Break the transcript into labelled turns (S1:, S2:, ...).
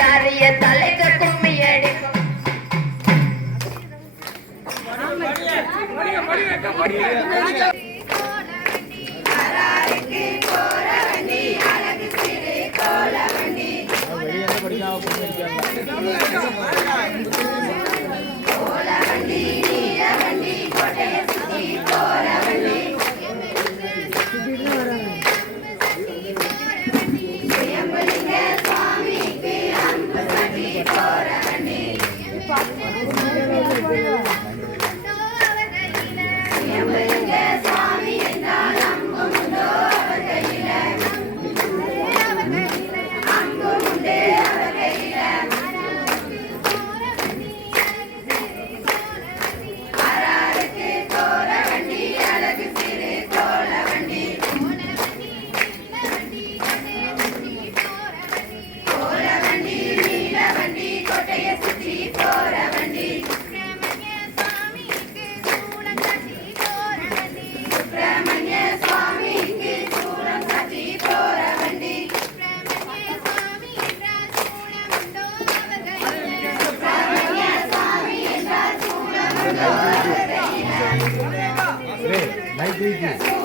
S1: தாரிய தலைக்கு கும்மி அடிக்கும்.
S2: দুই
S1: পিস